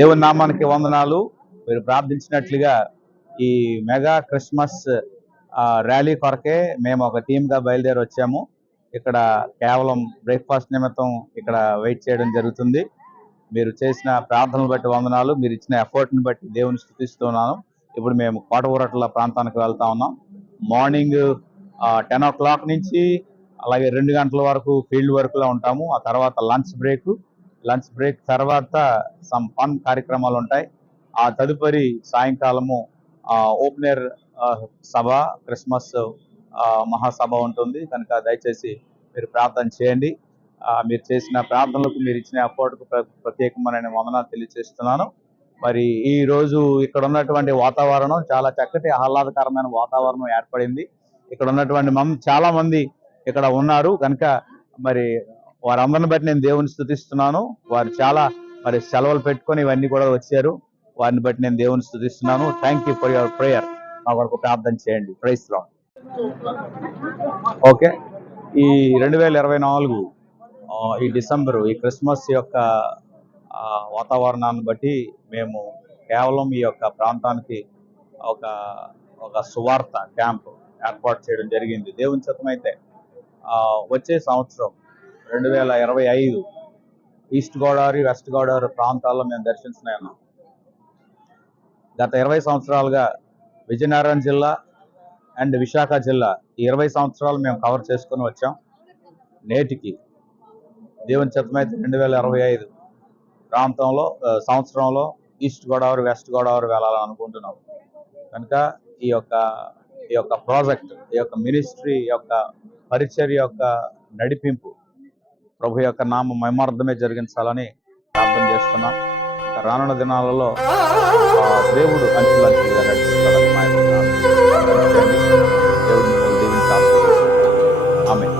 దేవుని నామానికి వందనాలు. మీరు ప్రార్థించినట్లుగా ఈ మెగా క్రిస్మస్ ర్యాలీ కొరకే మేము ఒక టీమ్గా బయలుదేరి వచ్చాము. ఇక్కడ కేవలం బ్రేక్ఫాస్ట్ నిమిత్తం ఇక్కడ వెయిట్ చేయడం జరుగుతుంది. మీరు చేసిన ప్రార్థనలు బట్టి వందనాలు, మీరు ఇచ్చిన ఎఫర్ట్ని బట్టి దేవుని స్తుతిస్తున్నాను. ఇప్పుడు మేము కోటగురట్ల ప్రాంతానికి వెళ్తా ఉన్నాం. మార్నింగ్ 10 o'clock నుంచి అలాగే 2 గంటల వరకు ఫీల్డ్ వర్క్లో ఉంటాము. ఆ తర్వాత లంచ్ బ్రేక్ తర్వాత సమ్ ఫన్ కార్యక్రమాలు ఉంటాయి. ఆ తదుపరి సాయంకాలము ఓపెన్ ఎయిర్ సభ, క్రిస్మస్ మహాసభ ఉంటుంది. కనుక దయచేసి మీరు ప్రార్థన చేయండి. మీరు చేసిన ప్రార్థనలకు, మీరు ఇచ్చిన ఎఫర్ట్కు ప్రత్యేకమైన వందనాలు తెలియజేస్తున్నాను. మరి ఈ రోజు ఇక్కడ ఉన్నటువంటి వాతావరణం చాలా చక్కటి ఆహ్లాదకరమైన వాతావరణం ఏర్పడింది. ఇక్కడ ఉన్నటువంటి చాలా మంది ఇక్కడ ఉన్నారు. కనుక మరి వారందరిని బట్టి నేను దేవుని స్తుతిస్తున్నాను. వారు చాలా మరి సెలవులు పెట్టుకొని ఇవన్నీ కూడా వచ్చారు. వారిని బట్టి నేను దేవుని స్తుతిస్తున్నాను. Thank you for your prayer. మా కొరకు ప్రార్థన చేయండి. Praise lord. ఓకే, ఈ 2024 ఈ డిసెంబరు, ఈ క్రిస్మస్ యొక్క వాతావరణాన్ని బట్టి మేము కేవలం ఈ యొక్క ప్రాంతానికి ఒక సువార్త క్యాంప్ ఏర్పాటు చేయడం జరిగింది. దేవుని చిత్తమైతే వచ్చే సంవత్సరం 2025 ఈస్ట్ గోదావరి, వెస్ట్ గోదావరి ప్రాంతాల్లో మేము దర్శించున్నాము. గత 20 సంవత్సరాలుగా విజయనగరం జిల్లా అండ్ విశాఖ జిల్లా, ఈ 20 సంవత్సరాలు మేము కవర్ చేసుకొని వచ్చాం. నేటికి దేవుని చిత్తమైతే 2025 సంవత్సరంలో ఈస్ట్ గోదావరి, వెస్ట్ గోదావరి వెళ్ళాలని అనుకుంటున్నాం. కనుక ఈ యొక్క ప్రాజెక్ట్, ఈ యొక్క మినిస్ట్రీ యొక్క పరిచర్య యొక్క నడిపింపు ప్రభు యొక్క నామ మహిమార్థమే జరిగించాలని ప్రార్థన చేస్తున్నాం. రానున్న దినాలలో దేవుడు అంచులంచులుగా నడిపించాలని మా దేవుడిని దీవించాలి. ఆమేన్.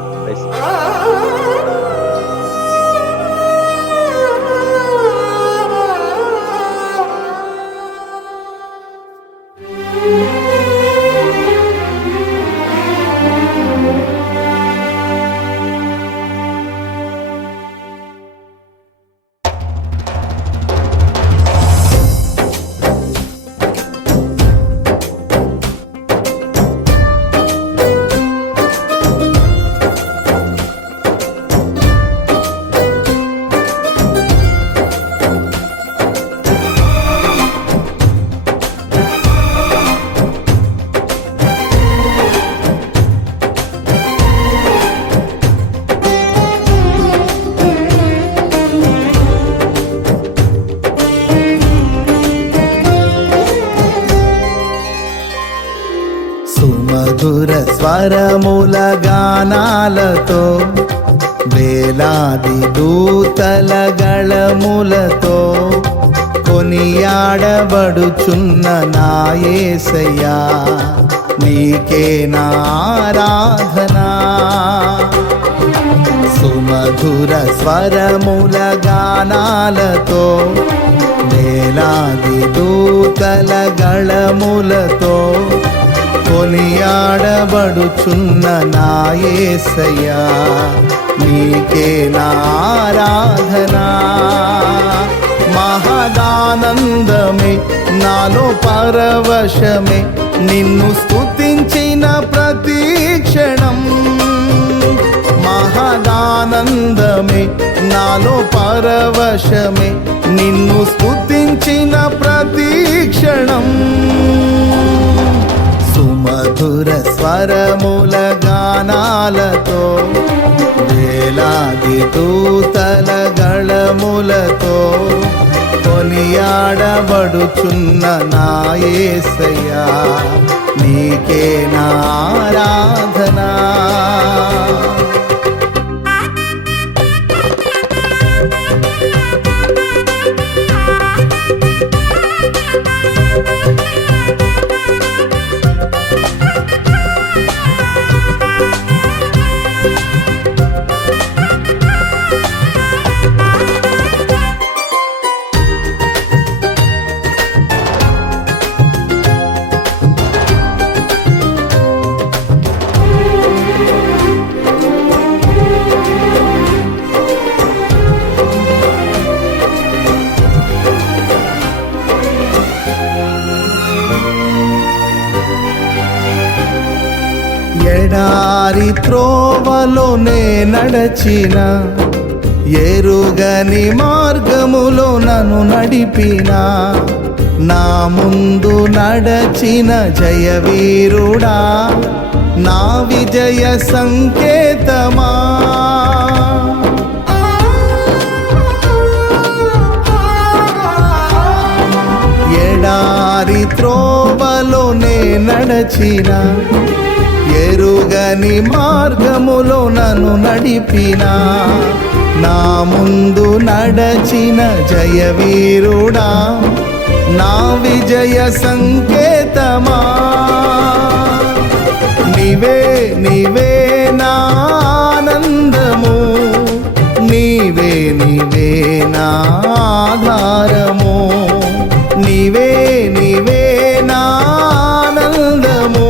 సుమధుర స్వరముల గానాలతో, వేలాది దూతల గళములతో కొనియాడబడుచున్న నా యేసయ్యా, నీకే నా ఆరాధనా. సుమధుర స్వరముల గానాలతో, వేలాది దూతల గళములతో కొనియాడబడుచున్న నా యేసయ్యా, నీకే నా ఆరాధనా. మహదానందమే నాలో పరవశమే, నిన్ను స్తుతించిన ప్రతి క్షణం. మహదానందమే నాలో పరవశమే, నిన్ను స్తుతించిన ప్రతి క్షణం. సుమధుర స్వరముల గానాలతో, వేలాది దూతల గళములతో కొనియాడబడుచున్న నా యేసయ్యా, నీకే నా ఆరాధనా. ఎడారి త్రోవలోనే నడచిన, ఎరుగని మార్గములో నన్ను నడిపిన, నా ముందు నడచిన జయవీరుడా, నా విజయ సంకేతమా. ఎడారి త్రోవలోనే నడచిన, ఎరుగని మార్గములో నన్ను నడిపిన, నా ముందు నడచిన జయవీరుడా, నా విజయ సంకేతమా. నీవే నీవే నా ఆనందము, నీవే నీవే నా ఆధారము, నీవే నీవే నా ఆనందము,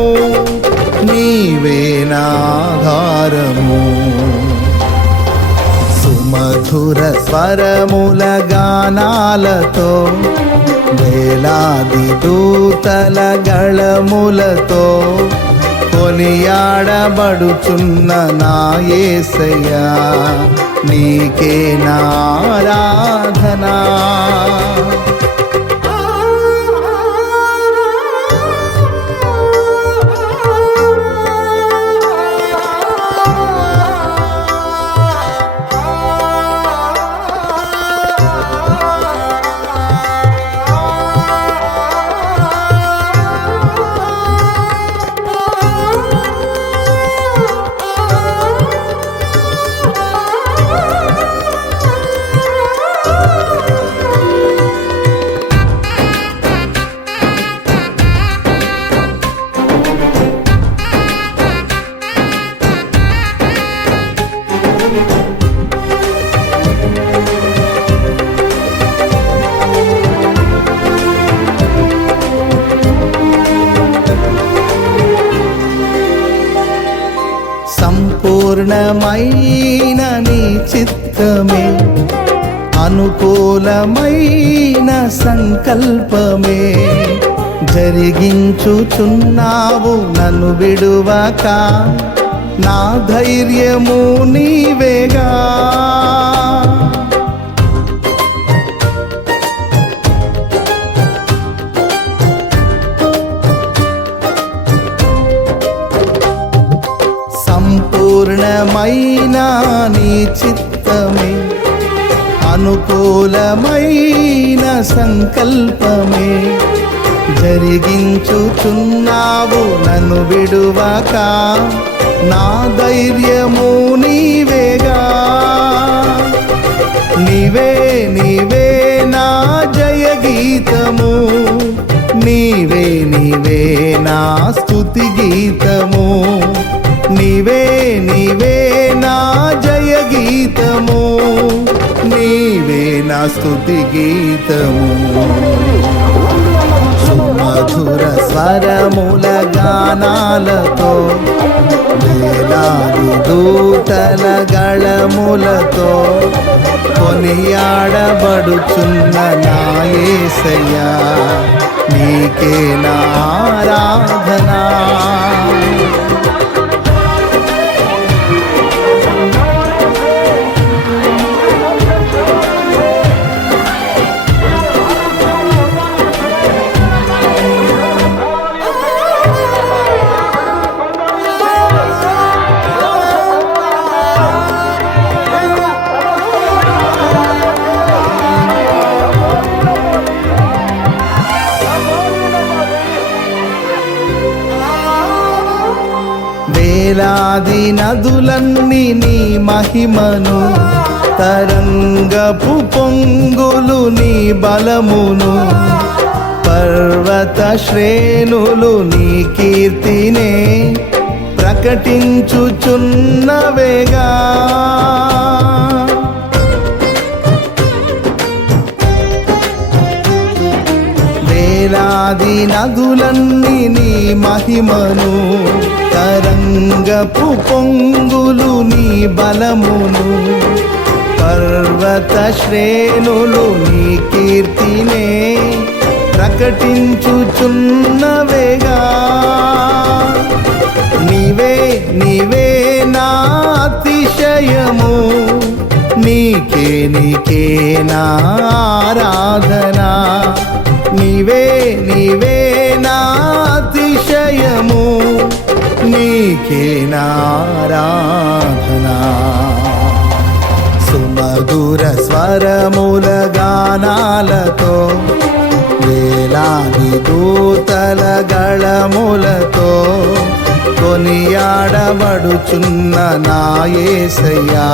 నీవే నా ఆధారము. సుమధుర స్వరముల గానాలతో, వేలాది దూతల గళములతో కొనియాడబడుచున్న నా యేసయ్యా, నీకే నా ఆరాధనా. సంపూర్ణమైన నీ చిత్తమే, అనుకూలమైన సంకల్పమే జరిగించుచున్నావు నన్ను విడువక, నా ధైర్యము నీవేగా. సంపూర్ణమైన నీ చిత్తమే, అనుకూలమైన సంకల్పమే జరిగించుచున్నావు నన్ను విడువక, నా ధైర్యము నీవేగా. నీవే నీవే నా జయ గీతము, నీవే నీవే నా స్తుతి గీతము, నీవే నీవే నా జయ గీతము, నీవే నా స్తుతి గీతము. సుమధుర స్వరముల గానాలతో, వేలాది దూతల గళములతో కొనియాడబడుచున్న నా యేసయ్యా, నీకే నా ఆరాధనా. వేలాది నదులన్నీ నీ మహిమను, తరంగపు పొంగులు నీ బలమును, పర్వత శ్రేణులు నీ కీర్తినే ప్రకటించుచున్నవేగా. వేలాది నదులన్నీ నీ మహిమను, తరంగపు పొంగులు నీ బలమును, పర్వత శ్రేణులు నీ కీర్తినే ప్రకటించుచున్నవేగా. నీవే నీవే నీవే నా అతిశయము, నీకే నీకే నా ఆరాధన. నీవే నీవే నా అతిశయము, నీకే నా ఆరాధన. సుమధుర స్వరముల గానాలతో, వేలాది దూతల గళములతో కొనియాడబడుచున్న నా యేసయ్యా,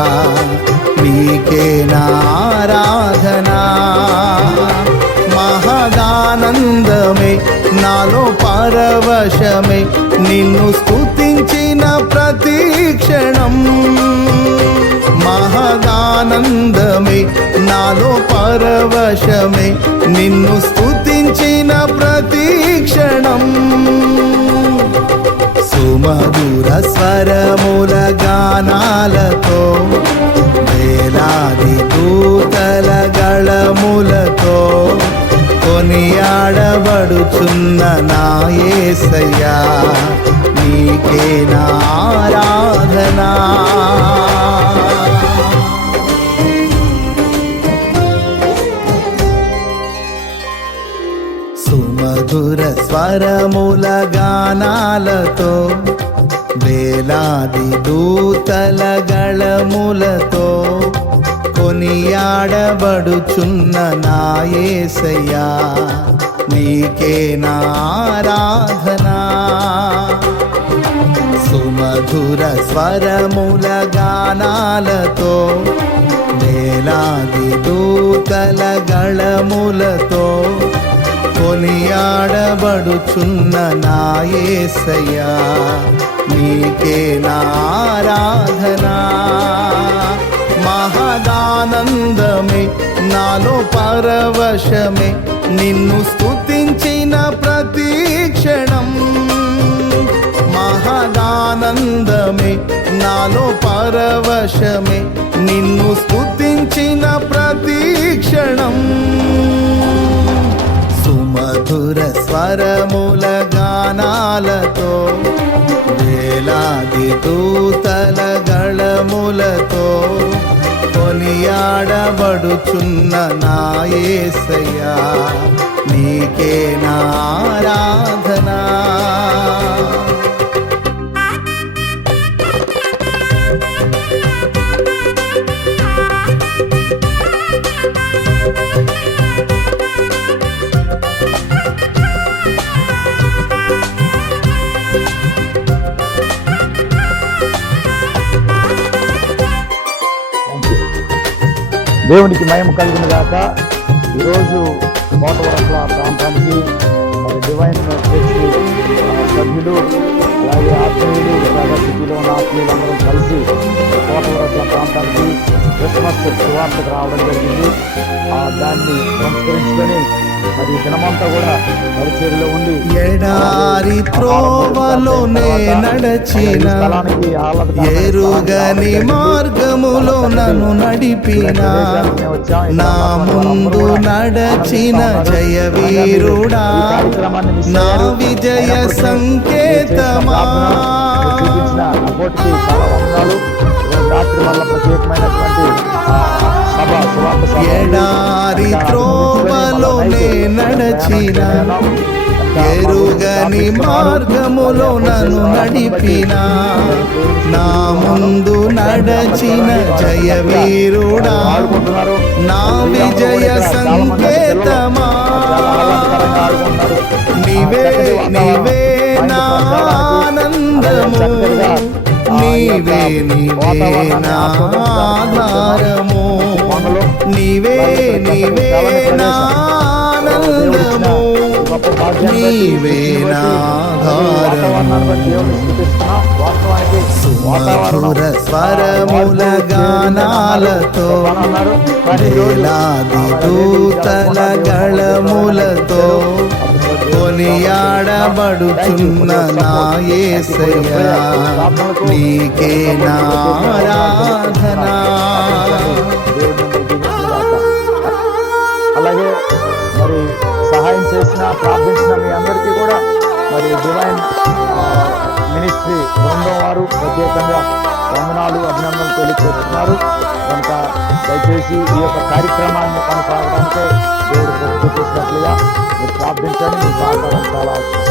నీకే నా ఆరాధన. మహదానందమే నాలో పరవశమే, నిన్ను స్తుతించిన ప్రతి క్షణం. మహదానందమే నాలో పరవశమే, నిన్ను స్తుతించిన ప్రతి క్షణం. సుమధుర స్వరముల గానాలతో, వేలాది దూతల గళములతో కొనియాడబడుచున్న నా యేసయ్యా, నీకే నా ఆరాధన. సుమధుర స్వరముల గానాలతో, వేలాది దూతల గళములతో కొనియాడబడుచున్న నా యేసయ్యా, నీకే నా ఆరాధన. సుమధుర స్వరముల గానాలతో, వేలాది దూతల గళములతో కొనియాడబడుచున్న నా యేసయ్యా, నీకే నా ఆరాధన. మహదానందమే నాలో పరవశమే, నిన్ను స్తుతించిన ప్రతి క్షణం. మహదానందమే నాలో పరవశమే, నిన్ను స్తుతించిన ప్రతి క్షణం. సుమధుర స్వరముల గానాలతో, వేలాది దూతల గళములతో కొనియాడబడుచున్న నా యేసయ్యా, నీకే నా ఆరాధన. దేవునికి మహిమ కలుగును గాక. ఈరోజు కోటవరట్ల ప్రాంతానికి డివైన్ చర్చ్ సభ్యులు, అలాగే ఆత్మీయులు, సిటీలో ఉన్న ఆత్మీయులందరం కలిసి కోటవరట్ల ప్రాంతానికి క్రిస్మస్ శుభార్తకు రావడం జరిగింది. దాన్ని సంస్కరించుకొని మరి దినమంతా కూడా పరిచర్యలో ఉండి, ఎడారి త్రోవలోనే నడచిన, ఎరుగని మార్గములో నన్ను నడిపిన, నా ముందు నడచిన జయవీరుడా, నా విజయ సంకేతమా. రాత్రి వల్ల ప్రత్యేకమైనటువంటి ఎడారి త్రోవలోనే నడచిన, ఎరుగని మార్గములో నన్ను నడిపిన, నా ముందు నడచిన జయవీరుడా, నా విజయ సంకేతమా. నీవే నీవే నా ఆనందము, నీవే నీవే నా ఆధారము, నీవే నీవే నా ఆనందము, నీవే నా ఆధారము. సుమధుర స్వరముల గానాలతో, వేలాది దూతల గళములతో కొనియాడబడుచున్న నా యేసయ్యా, నీకే నా ఆరాధన. అలాగే మరి సహాయం చేసిన, ప్రార్థించిన మీ అందరికీ కూడా మరి డివైన్ మినిస్ట్రీ బృందం చేస్తున్నారు. కనుక దయచేసి ఈ యొక్క కార్యక్రమాన్ని కొనసాగడానికి దేవుడు కృప చేసినట్లుగా మీరు ప్రార్థించండి. మీ సహకారం చాలా అవసరం.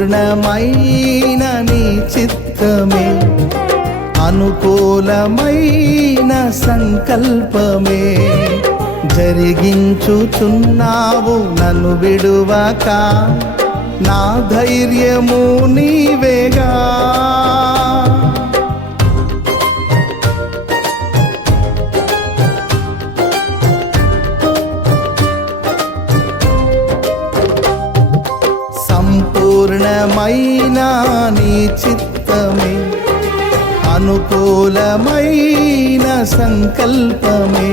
సంపూర్ణమైన నీ చిత్తమే, అనుకూలమైన సంకల్పమే జరిగించుచున్నావు నన్ను విడువక. నా ధైర్యము నీవేగా, సంపూర్ణమైన నీ చిత్తమే, అనుకూలమైన సంకల్పమే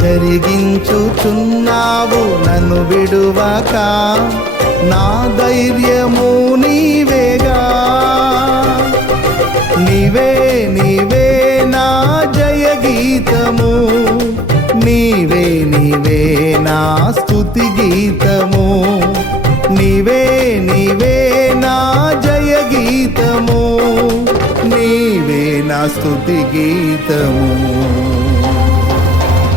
జరిగించుచున్నావు నన్ను విడువక. నా ధైర్యము నీవేగా, నీవే నీవే నా జయ గీతము, నీవే నీవే నా స్తుతి గీతము, నీవే నీవే నా జయ గీతము, నీవే నా స్తుతి గీతము.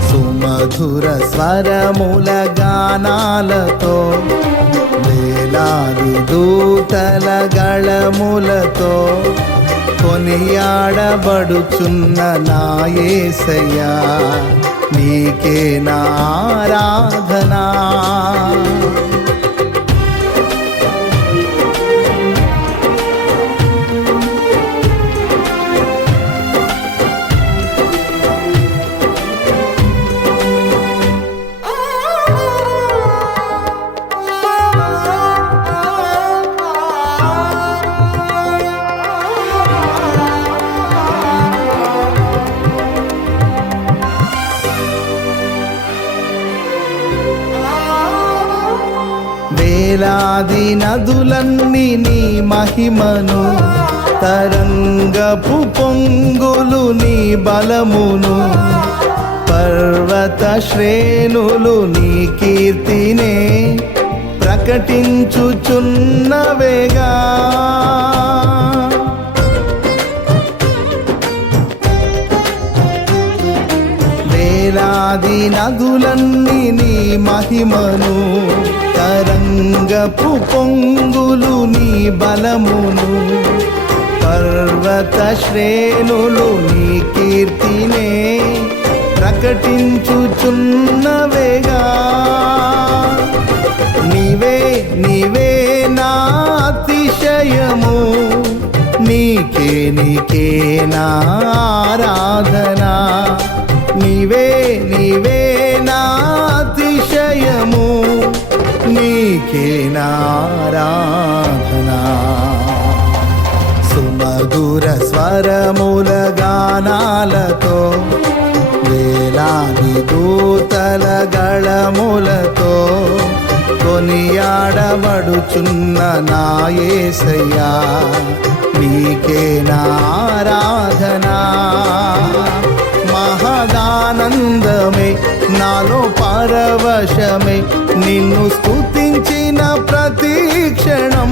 సుమధుర స్వరముల గానాలతో, వేలాది దూతల గళములతో కొనియాడబడుచున్న నా యేసయ్యా, నీకే నా ఆరాధనా. వేలాది నదులన్నీ నీ మహిమను, తరంగపు పొంగులు నీ బలమును, పర్వత శ్రేణులు నీ కీర్తినే ప్రకటించుచున్నవేగా. వేలాది నదులన్నీ నీ మహిమను, తరంగపు పొంగులు నీ బలమును, పర్వత శ్రేణులు నీ కీర్తినే ప్రకటించుచున్నవేగా. నీవే నీవే నా అతిశయము, నీకే నీకే నా ఆరాధనా. నీవే నీవే నా అతిశయము, నీకే నా ఆరాధనా. సుమధుర స్వరముల గానాలతో, వేలాది దూతల గళములతో కొనియాడబడుచున్న నా యేసయ్యా, నీకే నా ఆరాధనా. మహదానందమే నాలో పరవశమే, నిన్ను స్తుతించిన ప్రతి క్షణం.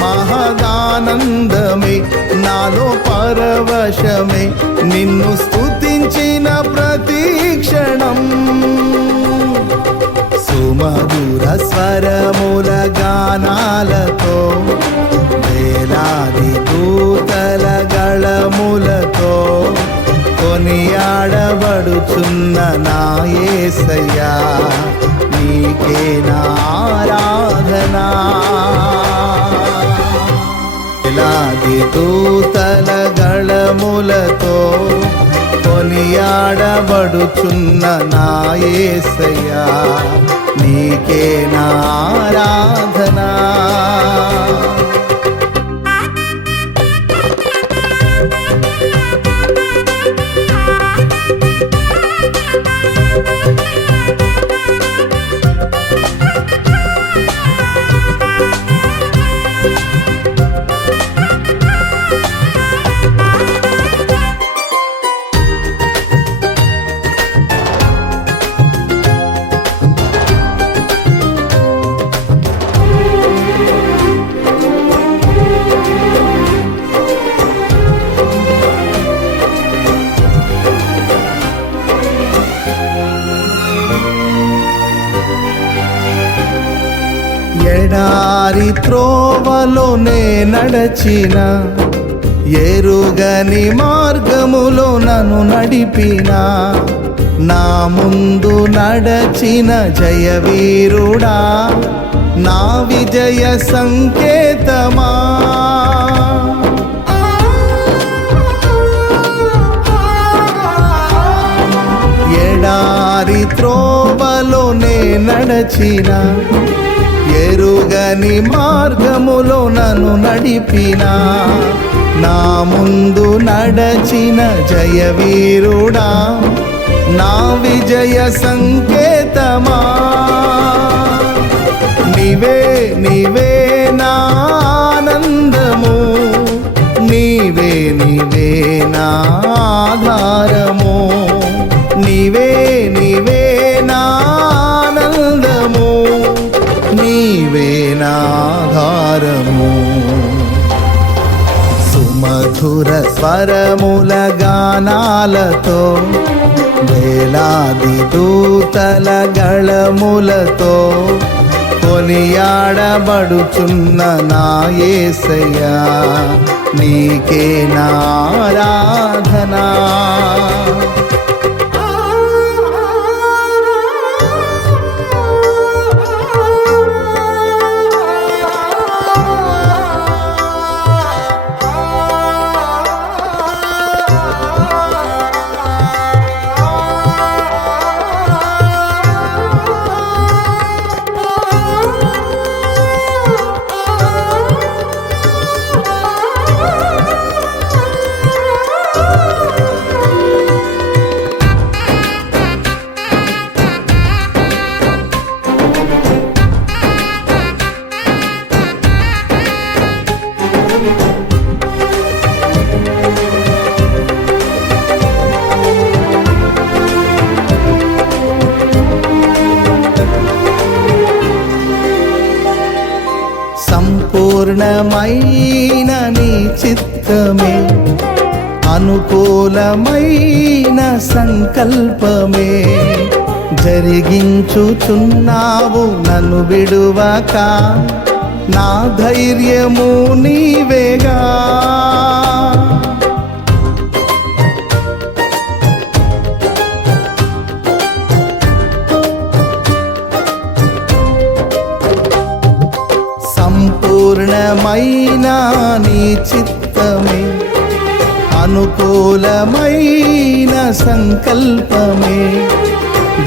మహదానందమే నాలో పరవశమే, నిన్ను స్తుతించిన ప్రతి క్షణం. సుమధుర స్వరముల గానాలతో, వేలాది దూతల గళములతో కొనియాడబడుచున్న నా యేసయ్యా, నీకే నా ఆరాధనా. వేలాది దూతల గళములతో కొనియాడబడుచున్న నా యేసయ్యా, నీకే నా ఆరాధనా. ఎడారి త్రోవలోనే నడచిన, ఎరుగని మార్గములో నన్ను నడిపిన, నా ముందు నడచిన జయవీరుడా, నా విజయ సంకేతమా. ఎడారి త్రోవలోనే నడచిన, ఎరుగని మార్గములో నన్ను నడిపిన, నా ముందు నడచిన జయవీరుడా, నా విజయ సంకేతమా. నీవే నీవే నా ఆనందము, నీవే నీవే నా ఆధారము, నీవే నీవే నా ఆనందము, నీవే నా ఆధారము. సుమధుర స్వరముల గానాలతో, వేలాది దూతల గళములతో కొనియాడబడుచున్న నా యేసయ్యా, నీకే నా ఆరాధనా. సంపూర్ణమైన నీ చిత్తమే, అనుకూలమైన సంకల్పమే జరిగించుచున్నావు నన్ను విడువక, నా ధైర్యము నీవేగా. సంపూర్ణమైన నీ చిత్తమే, అనుకూలమైన సంకల్పమే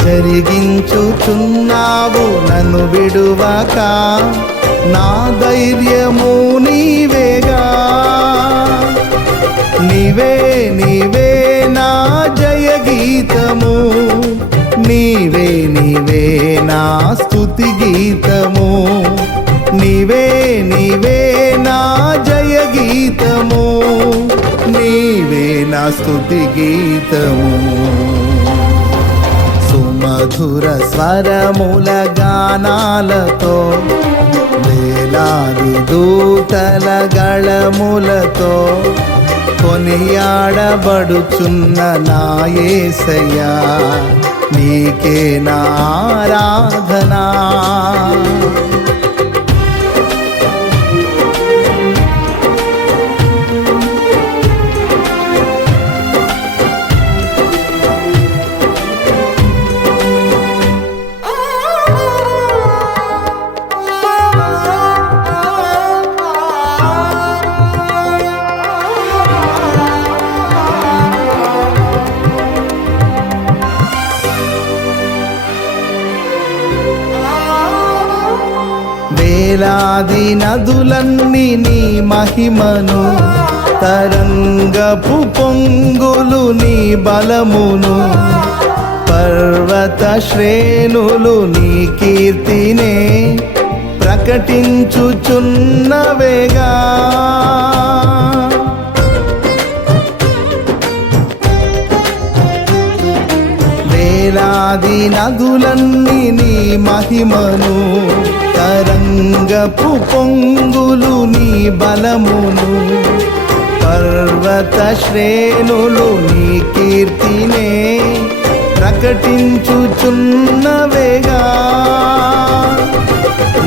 జరిగించుచున్నావు నన్ను విడువక, నా ధైర్యము నీవేగా. నీవే నీవే నా జయ గీతము, నీవే నీవే నా స్తుతి గీతము, నీవే నీవే నా జయ గీతము, నీవే నా స్తుతి గీతము. సుమధుర స్వరముల గానాలతో, వేలాది దూతల గళములతో కొనియాడబడుచున్న నా యేసయ్యా, నీకే నా ఆరాధనా. వేలాది నదులన్నీ నీ మహిమను, తరంగపు పొంగులు నీ బలమును, పర్వత శ్రేణులు నీ కీర్తినే ప్రకటించుచున్నవేగా. వేలాది నదులన్నీ నీ మహిమను, తరంగపు పొంగులు నీ బలమును, పర్వత శ్రేణులు నీ కీర్తినే ప్రకటించుచున్నవేగా.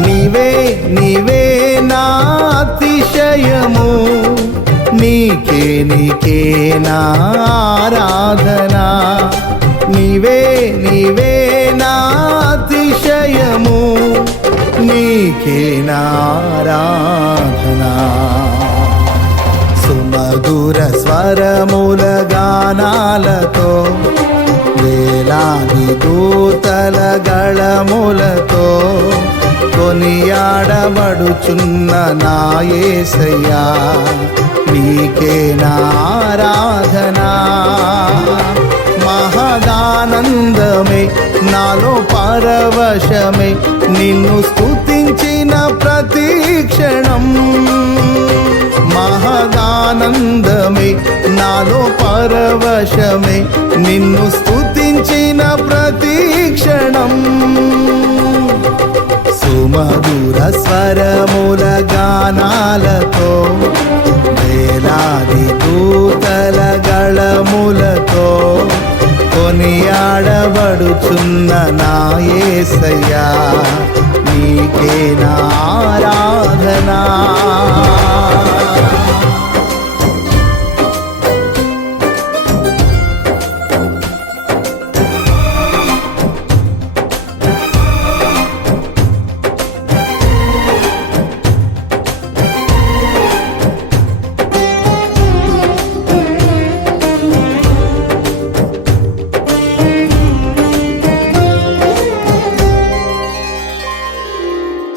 నీవే నీవే నా అతిశయము, నీకే నీకే నా ఆరాధనా. నీవే నీవే నా అతిశయము, నీకే నా ఆరాధనా. సుమధుర స్వరముల గానాలతో, వేలాది దూతల గళములతో కొనియాడబడుచున్న నా యేసయ్యా, నీకే నా ఆరాధనా. మహదానందమే నాలో పరవశమే, నిన్ను స్తుతించిన ప్రతి క్షణం. మహదానందమే నాలో పరవశమే, నిన్ను స్తుతించిన ప్రతి క్షణం. సుమధుర స్వరముల గానాలతో, వేలాది దూతల గళములతో కొనియాడబడుచున్న నా యేసయ్యా, నీకే నా ఆరాధనా.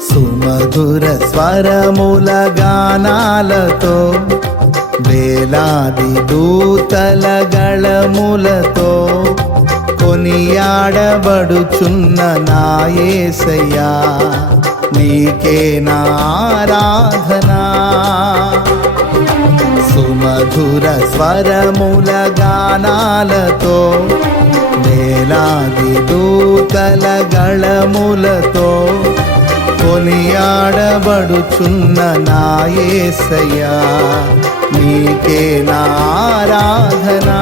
సుమధుర స్వరముల గానాలతో, వేలాది దూతల గళములతో కొనియాడబడుచున్న నా యేసయ్యా, నీకే నా ఆరాధనా. సుమధుర స్వరముల గానాలతో, వేలాది దూతల గళములతో కొనియాడబడుచున్న నా యేసయ్యా, నీకే నా ఆరాధనా.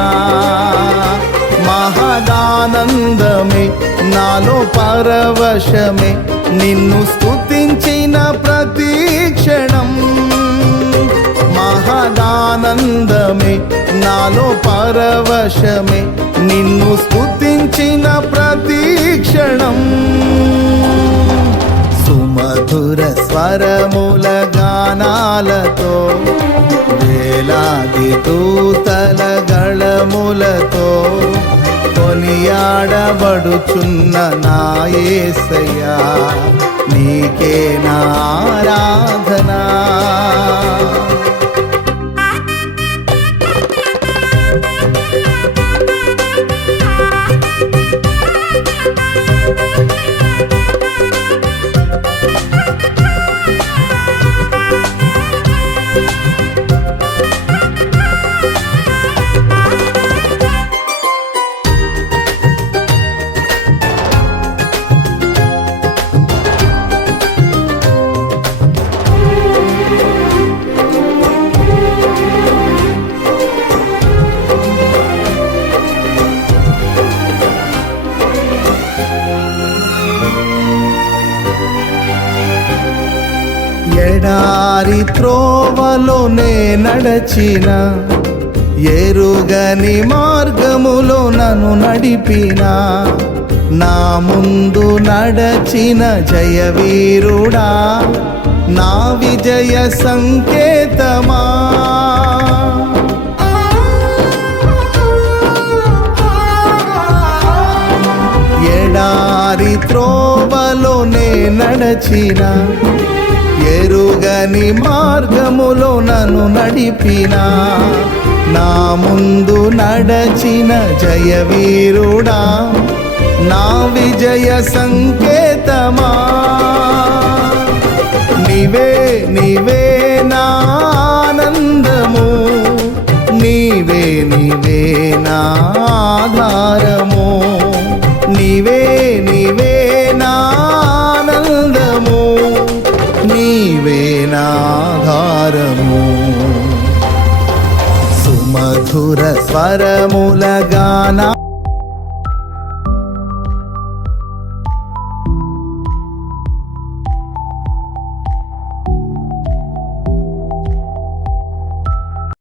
మహదానందమే నాలో పరవశమే, నిన్ను స్తుతించిన ప్రతి క్షణం. మహదానందమే నాలో పరవశమే, నిన్ను స్తుతించిన ప్రతి క్షణం. సుమధుర స్వరముల గానాలతో, వేలాది దూతల గళములతో కొనియాడబడుచున్న నా యేసయ్యా, నీకే నా ఆరాధనా. ఎడారి త్రోవలోనే నడచిన, ఎరుగని మార్గములో నన్ను నడిపిన, నా ముందు నడచిన జయవీరుడా, నా విజయ సంకేతమా. ఎడారి త్రోవలోనే నడచిన, ఎరుగని మార్గములో నన్ను నడిపిన, నా ముందు నడచిన జయవీరుడా, నా విజయ సంకేతమా. నీవే నీవే నా ఆనందము, నీవే నీవే నా ఆధారము. నీవే నీవే నా ఆనందము, నీవే నా ఆధారము. సుమధుర స్వరముల గానా